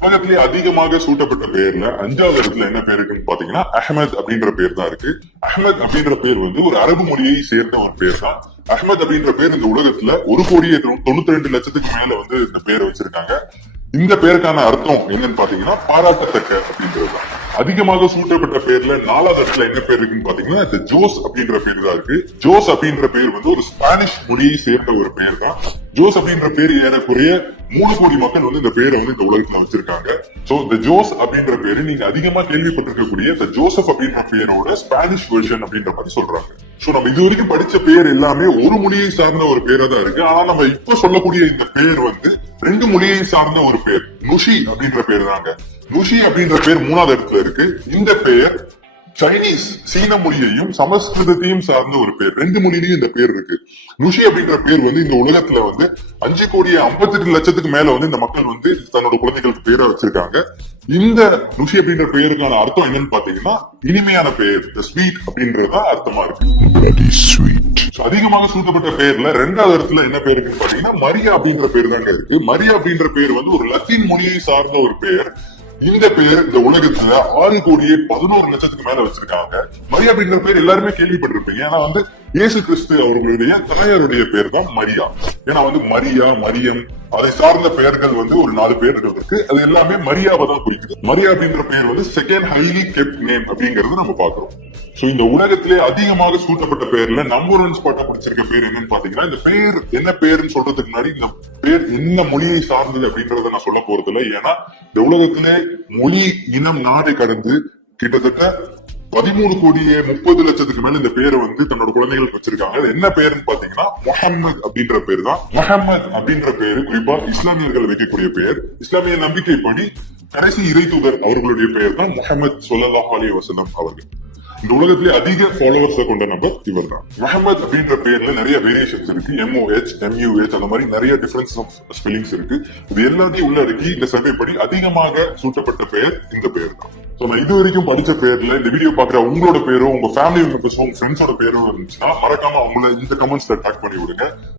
உலகத்திலே அதிகமாக சூட்டப்பட்ட பேர்ல அஞ்சாவது இடத்துல என்ன பேர் இருக்குன்னு பாத்தீங்கன்னா அஹமத் அப்படின்ற பேர் தான் இருக்கு. அஹமத் அப்படின்ற பேர் வந்து ஒரு அரபு மொழியை சேர்ந்த ஒரு பேர் தான் அஹமத் அப்படின்ற பேர் இந்த உலகத்துல ஒரு கோடியே தொண்ணூத்தி ரெண்டு லட்சத்துக்கு மேல வந்து இந்த பேரை வச்சிருக்காங்க. இந்த பேருக்கான அர்த்தம் என்னன்னு பாத்தீங்கன்னா பாராட்டத்தக்க அப்படின்றது தான் அதிகமாக சூட்டப்பட்ட பேர்ல நாலாவது இடத்துல என்ன பேர் இருக்குன்னு பாத்தீங்கன்னா இந்த ஜோஸ் அப்படின்ற பேர் தான் இருக்கு. ஜோஸ் அப்படின்ற பேர் வந்து ஒரு ஸ்பானிஷ் மொழியை சேர்ந்த ஒரு பேர் தான் ஜோஸ் அப்படின்ற பேர் ஏறக்குறைய மூணு கோடி மக்கள் வந்து இந்த பேரை வந்து இந்த உலகத்துல வச்சிருக்காங்க. சோ இந்த ஜோஸ் அப்படின்ற பேரு நீங்க அதிகமா கேள்விப்பட்டிருக்கக்கூடிய இந்த ஜோசப் அப்படின்ற பேரோட ஸ்பானிஷ் வெர்ஷன் அப்படின்ற மாதிரி சொல்றாங்க. சோ நம்ம இது வரைக்கும் படிச்ச பேர் எல்லாமே ஒரு மொழியை சார்ந்த ஒரு பேரா தான் இருக்கு. ஆனா நம்ம இப்ப சொல்லக்கூடிய இந்த பேர் வந்து ரெண்டு மொழியை சார்ந்த ஒரு பேர். நுஷி அப்படின்ற பேர் தாங்க நுஷி அப்படின்ற பேர் மூணாவது இடத்துல இருக்கு. இந்த பெயர் சைனீஸ் சீன மொழியையும் சமஸ்கிருதத்தையும் சார்ந்த ஒரு பேர். ரெண்டு மொழியிலயும் இந்த பேர் இருக்கு. நுஷி அப்படின்ற பேர் வந்து இந்த உலகத்துல வந்து அஞ்சு கோடி ஐம்பத்தி எட்டு லட்சத்துக்கு மேல வந்து இந்த மக்கள் வந்து தன்னோட குழந்தைகளுக்கு பேரை வச்சிருக்காங்க. இந்த நுஷி அப்படின்ற பெயருக்கான அர்த்தம் என்னன்னு பாத்தீங்கன்னா இனிமையான பெயர் ஸ்வீட் அப்படின்றதுதான் அர்த்தமா இருக்கு. அதிகமாக சூட்டப்பட்ட பேர்ல ரெண்டாவது இடத்துல என்ன பேர் இருக்குன்னு பாத்தீங்கன்னா மரியா அப்படின்ற பேர் தாங்க இருக்கு. மரியா அப்படின்ற பேர் வந்து ஒரு லத்தீன் மொழியை சார்ந்த ஒரு பேர். இந்த பேர் இந்த உலகத்துல ஆறு கோடியே பதினோரு லட்சத்துக்கு மேல வச்சிருக்காங்க. மரியா அப்படிங்கிற பேர் எல்லாருமே கேள்விப்பட்டிருப்பீங்க. ஏன்னா வந்து இயேசு கிறிஸ்து அவர்களுடைய தாயாருடைய பேர் தான் மரியா. ஏன்னா வந்து மரியா மரியம் அதை சார்ந்த பெயர்கள் வந்து ஒரு நாலு பேர் இருக்கு அது எல்லாமே மரியாவை தான் குறிக்குது. மரியா அப்படின்ற பேர் வந்து செகண்ட் ஹைலி கெப்ட் நேம் அப்படிங்கறது நம்ம பாக்குறோம் சோ இந்த உலகத்திலே அதிகமாக சூட்டப்பட்ட பேர்ல நம்பர் ஒன் ஸ்பாட்டா பிடிச்சிருக்க பேர் என்னன்னு பாத்தீங்கன்னா இந்த பேர் என்ன பேருன்னு சொல்றதுக்கு முன்னாடி இந்த பேர் என்ன மொழியை சார்ந்தது அப்படின்றத நான் சொல்ல போறது இல்லை ஏன்னா இந்த உலகத்திலே மொழி இனம் நாடு கடந்து கிட்டத்தட்ட பதிமூணு கோடியே முப்பது லட்சத்துக்கு மேல இந்த பேரை வந்து தன்னோட குழந்தைகளுக்கு வச்சிருக்காங்க. என்ன பேருன்னு பாத்தீங்கன்னா முஹம்மது அப்படின்ற பேர் தான். முஹம்மது அப்படின்ற பேரு குறிப்பா இஸ்லாமியர்கள் வைக்கக்கூடிய பெயர் இஸ்லாமிய நம்பிக்கைப்படி கடைசி இறை தூதர் அவர்களுடைய பெயர் தான் முகமது சொல்லல்லாஹு அலி வஸல்லம் அவர்கள். இந்த உலகத்திலே அதிக ஃபாலோவர்ஸ் கொண்ட நபர் இவர் தான் முகமது அப்படின்ற பேர்ல நிறைய வேரியேஷன்ஸ் இருக்கு. எம்ஓஹெச் எம்யூஹெச் அந்த மாதிரி நிறைய டிஃபரன்ஸ் ஆஃப் ஸ்பெல்லிங்ஸ் இருக்கு. இது எல்லாத்தையும் உள்ளடக்கி இந்த சர்வே படி அதிகமாக சூட்டப்பட்ட பெயர் இந்த பெயர் தான் ஸோ நான் இது வரைக்கும் படிச்ச பேர்ல இந்த வீடியோ பாக்குற உங்களோட பேரோ உங்க ஃபேமிலி மெம்பர்ஸோ உங்க ஃப்ரெண்ட்ஸோட பேரோ இருந்துச்சுன்னா மறக்காம அவங்கள இந்த கமெண்ட்ஸ்ல டாக் பண்ணி விடுங்க.